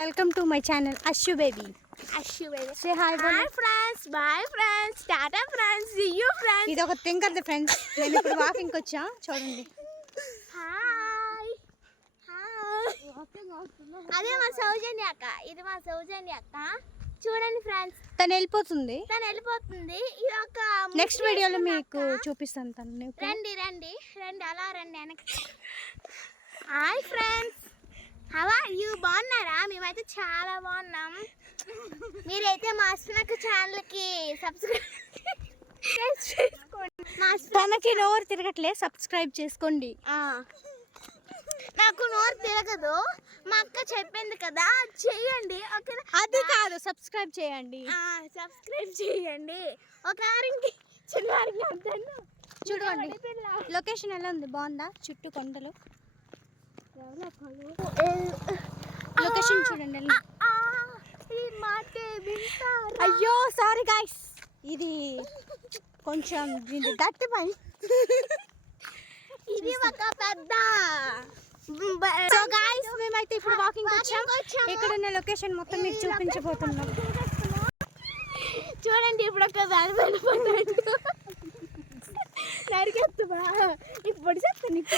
Welcome to my channel, Ashu baby. Ashu baby. Say hi. Hi friends, bye friends, tata friends, see you friends. ఇది ఒక think కదా friends. నేను ఇప్పుడు walking కి వచ్చా చూడండి. హాయ్ అదే మా సౌజన్య అక్క, ఇది మా సౌజన్య అక్క. చూడండి ఫ్రెండ్స్, తను వెళ్ళిపోతుంది. ఇది ఒక నెక్స్ట్ వీడియోలో మీకు చూపిస్తాను తను. రండి రండి రండి, అలా రండి వెనక్కి. Hi friends, how are you? బాగున్నారా? మేమైతే చాలా బాగున్నాం. మీరైతే మా అస్నక్ ఛానల్కి సబ్స్క్రైబ్ చేసుకోండి. తనకి నోరు తిరగట్లే, సబ్స్క్రైబ్ చేసుకోండి. నాకు నోరు తిరగదు, మా అక్క చెప్పింది కదా, చెయ్యండి. ఓకేనా? అది కాదు, సబ్స్క్రైబ్ చేయండి. సబ్స్క్రైబ్ చేయండి. ఒక ఆరింటి చిన్నారికి అంటాను. చూడండి లొకేషన్ ఎలా ఉంది, బాగుందా? చుట్టూ కొండలు. లొకేషన్ చూడండి. అయ్యో సారీ గాయ్స్, ఇది కొంచెం దట్టి పని. ఇది ఒక పెద్ద సో గాయ్స్, మేమైతే ఇప్పుడు వాకింగ్ వచ్చాం. ఇక్కడ ఉన్న లొకేషన్ మొత్తం మీకు చూపించబోతున్నాం. చూడండి, ఇప్పుడు ఒక దాని వెళ్ళిపోతాడు. నరికేస్తున్నా, నీకు పొడిచేస్తా, నీకు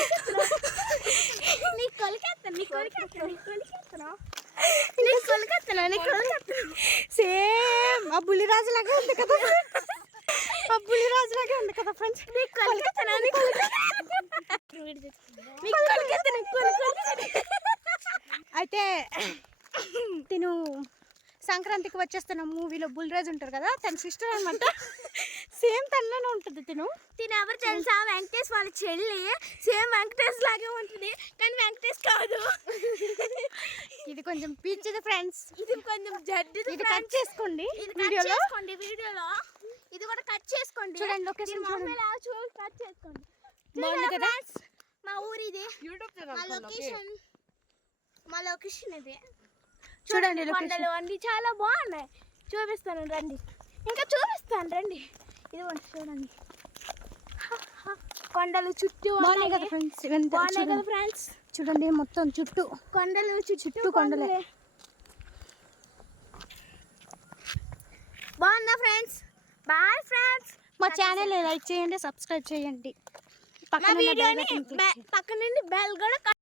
సేమ్ ఆ బుల్లిరాజు లాగే ఉంది కదా, ఫ్రెండ్స్. అయితే తిను సంక్రాంతికి వచ్చేస్తున్న మూవీలో బుల్లిరాజు ఉంటారు కదా, తన సిస్టర్ అనమాట. సేమ్ తనలోనే ఉంటుంది. తిను ఎవరు తెలుసా? వెంకటేష్ వాళ్ళ చెల్లి. సేమ్ వెంకటేష్ లాగే ఉంటుంది, కానీ వెంకటేష్ కాదు. ఇది కొంచెం పిచ్చిది ఫ్రెండ్స్. ఇది కొంచెం జడ్డిది. ఇది కట్ చేసుకోండి వీడియోలో. ఇది కూడా కట్ చేసుకోండి. చూడండి లొకేషన్ కట్ చేసుకోండి. బాగుంది కదా? మా ఊరు ఇది. మా లొకేషన్ ఇది. చూడండి కొండలు అన్ని చాలా బాగున్నాయి. చూపిస్తాను రండి, ఇంకా చూపిస్తాను రండి. ఇది చూడండి, కొండలు చుట్టూ బాగున్నాయి కదా ఫ్రెండ్స్. ఫ్రెండ్స్ చూడండి మొత్తం చుట్టూ కొండలు, చుట్టూ కొండలే. బాగుందా ఫ్రెండ్స్? Bye friends. మా ఛానల్ లైక్ చేయండి, సబ్స్క్రైబ్ చేయండి. పక్కన నుండి బెల్ కూడా